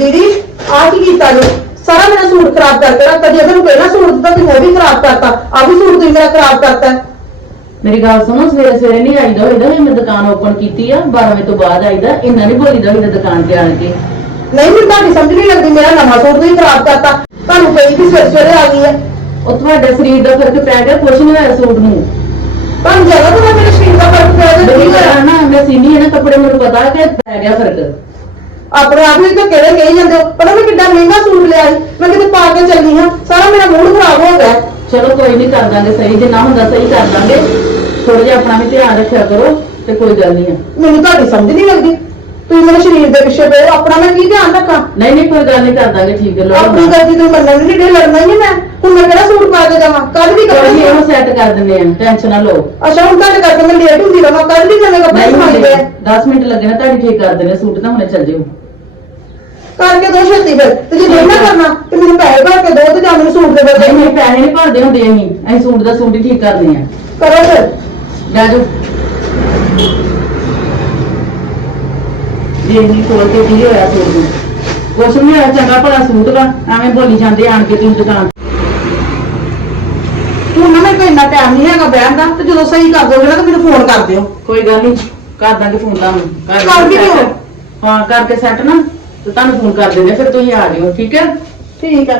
ਦੀਦੀ ਆ ਕੀ ਕੀਤਾ ਜੀ? ਸਾਰਾ ਮੇਰਾ ਸੂਟ ਖਰਾਬ ਕਰਕੇ ਰੱਖਤਾ ਜੇ ਤੁਹਾਨੂੰ ਪਹਿਲਾਂ ਸੂਟ ਦਿੱਤਾ ਤੇ ਉਹ ਵੀ ਖਰਾਬ ਕਰਤਾ। ਆ ਵੀ ਸੂਟ ਤੁਸੀਂ ਮੇਰਾ ਖਰਾਬ ਕਰਤਾ ਮੇਰੀ ਗੱਲ ਸੁਣੋ ਸਵੇਰੇ ਸਵੇਰੇ ਨਹੀਂ ਆਈਦਾ ਹੋਈਦਾ ਮੈਂ ਦੁਕਾਨ ਓਪਨ ਕੀਤੀ ਆ 12 ਵਜੇ ਤੋਂ ਬਾਅਦ ਆਈਦਾ ਇੰਨਾ ਨਹੀਂ ਬੋਲੀਦਾ ਹੋਈਦਾ ਦੁਕਾਨ ਤੇ ਆਣ ਕੇ। ਨਹੀਂ ਮੈਨੂੰ ਤੁਹਾਡੀ ਸਮਝ ਨਹੀਂ ਲੱਗਦੀ ਮੇਰਾ ਨਵਾਂ ਸੂਟ ਤੁਸੀਂ ਖਰਾਬ ਕਰਤਾ। ਤੁਹਾਨੂੰ ਕਹੀ ਵੀ ਸਵੇਰੇ ਸਵੇਰੇ ਆ ਗਈ ਹੈ। ਉਹ ਤੁਹਾਡੇ ਸਰੀਰ ਦਾ ਫ਼ਰਕ ਪੈ ਗਿਆ ਕੁਛ ਨਹੀਂ ਹੋਇਆ ਸੂਟ ਨੂੰ। ਤੁਹਾਨੂੰ ਜ਼ਿਆਦਾ ਤਾਂ ਮੇਰੇ ਸਰੀਰ ਦਾ ਫ਼ਰਕ ਪਿਆ ਤੇ ਮੇਰੀ ਗੱਲ? ਨਾ ਮੈਂ ਸੀਨੀ ਹੈ ਨਾ ਕੱਪੜੇ ਮੈਨੂੰ ਪਤਾ ਕਿ ਪੈ ਗਿਆ ਫ਼ਰਕ। ਆਪਣੇ ਆਪ ਨੂੰ ਤਾਂ ਕਿਹੜੇ ਕਹੀ ਜਾਂਦੇ ਹੋ? ਪਤਾ ਮੈਂ ਕਿੱਡਾ ਮਹਿੰਗਾ ਸੂਟ ਲਿਆ ਸੀ। ਮੈਂ ਕਿਤੇ ਪਾ ਕੇ ਚੱਲੀ ਹਾਂ। ਸਾਰਾ ਮੇਰਾ ਮੂਡ ਖਰਾਬ ਹੋ ਗਿਆ। ਚਲੋ ਕੋਈ ਨਹੀਂ ਕਰ ਦਾਂਗੇ ਸਹੀ। ਜੇ ਨਾ ਹੁੰਦਾ ਸਹੀ ਕਰ ਦਾਂਗੇ। ਥੋੜਾ ਜਿਹਾ ਆਪਣਾ ਵੀ ਧਿਆਨ ਰੱਖਿਆ ਕਰੋ ਤੇ ਕੋਈ ਗੱਲ ਨਹੀਂ ਆ। ਮੈਨੂੰ ਤੁਹਾਡੀ ਸਮਝ ਨਹੀਂ ਲੱਗਦੀ। ਤੁਸੀਂ ਮੇਰੇ ਸਰੀਰ ਦੇ ਪਿੱਛੇ ਪਏ ਹੋ, ਆਪਣਾ ਮੈਂ ਕੀ ਧਿਆਨ ਰੱਖਾਂ? ਨਹੀਂ ਨਹੀਂ ਕੋਈ ਗੱਲ ਨਹੀਂ ਕਰ ਦਾਂਗੇ। ਠੀਕ ਹੈ ਆਪਣੀ ਲੋ ਗਲਤੀ ਤੋਂ ਮੰਨਣ ਨਹੀਂ ਡੇ ਲੜਨਾ ਹੀ ਹੈ ਮੈਂ। ਹੁਣ ਮੈਂ ਕਿਹੜਾ ਸੂਟ ਪਾ ਕੇ ਜਾਵਾਂ? ਕੱਲ ਵੀ ਕੋਈ ਨਹੀਂ ਉਹਨੂੰ ਸੈੱਟ ਕਰ ਦਿੰਦੇ ਆ ਟੈਨਸ਼ਨ ਨਾ ਲਓ। ਅੱਛਾ ਹੁਣ ਤੁਹਾਡੇ ਕਰਕੇ ਮੈਂ ਲੇਟ ਹੁੰਦੀ ਰਵਾਂ। ਕੱਲ ਵੀ ਨਵੇਂ ਕੱਪੜੇ ਨਹੀਂ ਸਮਾਈਦੇ ਹੁੰਦੇ 10 ਮਿੰਟ ਲੱਗੇ ਨਾ। ਤੁਹਾਡੀ ਠੀਕ ਕਰ ਦਿੰਦੇ ਆ, ਸੂਟ। ਤਾਂ ਹੁਣੇ ਚੱਲ ਜਿਓ। ਕਰਕੇ ਦੋ ਛੇਤੀ ਫਿਰ। ਤੇ ਜੇ ਨਹੀਂ ਨਾ ਕਰਨਾ ਤੇ ਮੈਨੂੰ ਪੈਸੇ ਭਰ ਕੇ ਦੋ ਤੇ ਜਾਂ ਮੈਨੂੰ ਸੂਟ ਦੇ ਬਦਲੇ। ਨਹੀਂ ਪੈਸੇ ਨਹੀਂ ਭਰਦੇ ਹੁੰਦੇ ਅਸੀਂ। ਅਸੀਂ ਸੂਟ ਦਾ ਸੂਟ ਹੀ ਠੀਕ ਕਰਦੇ ਆ ਕਰੋ ਫਿਰ। ਲੈ ਜਾਓ। ਇਹ ਨਹੀਂ ਖੋਲ ਕੇ ਕੀ ਹੋਇਆ ਸੂਟ ਨੂੰ। ਕੁਛ ਨਹੀਂ ਹੋਇਆ ਚੰਗਾ ਭਲਾ ਸੂਟ ਵਾ। ਐਵੇਂ ਬੋਲੀ ਜਾਂਦੇ ਆਣ ਕੇ ਤੁਸੀਂ ਦੁਕਾਨ ਹੁਣ ਨਾ ਮੇਰੇ ਕੋਲ ਇੰਨਾ ਟਾਈਮ ਨਹੀਂ ਹੈਗਾ ਬਹਿਣ ਦਾ ਤੇ ਜਦੋਂ ਸਹੀ ਕਰ ਦੋਗੇ ਨਾ ਤਾਂ ਮੈਨੂੰ ਫੋਨ ਕਰ ਦਿਓ। ਕੋਈ ਗੱਲ ਨਹੀਂ ਕਰ ਦਾਂਗੇ ਫੋਨ ਤੁਹਾਨੂੰ। ਕਰ ਵੀ ਦਿਓ। ਹਾਂ ਕਰਕੇ ਸੈੱਟ ਨਾ। ਤੇ ਤੁਹਾਨੂੰ ਫੋਨ ਕਰ ਦਿੰਦੇ ਫਿਰ ਤੁਸੀਂ ਆ ਜਿਓ ਠੀਕ ਹੈ? ਠੀਕ ਆ।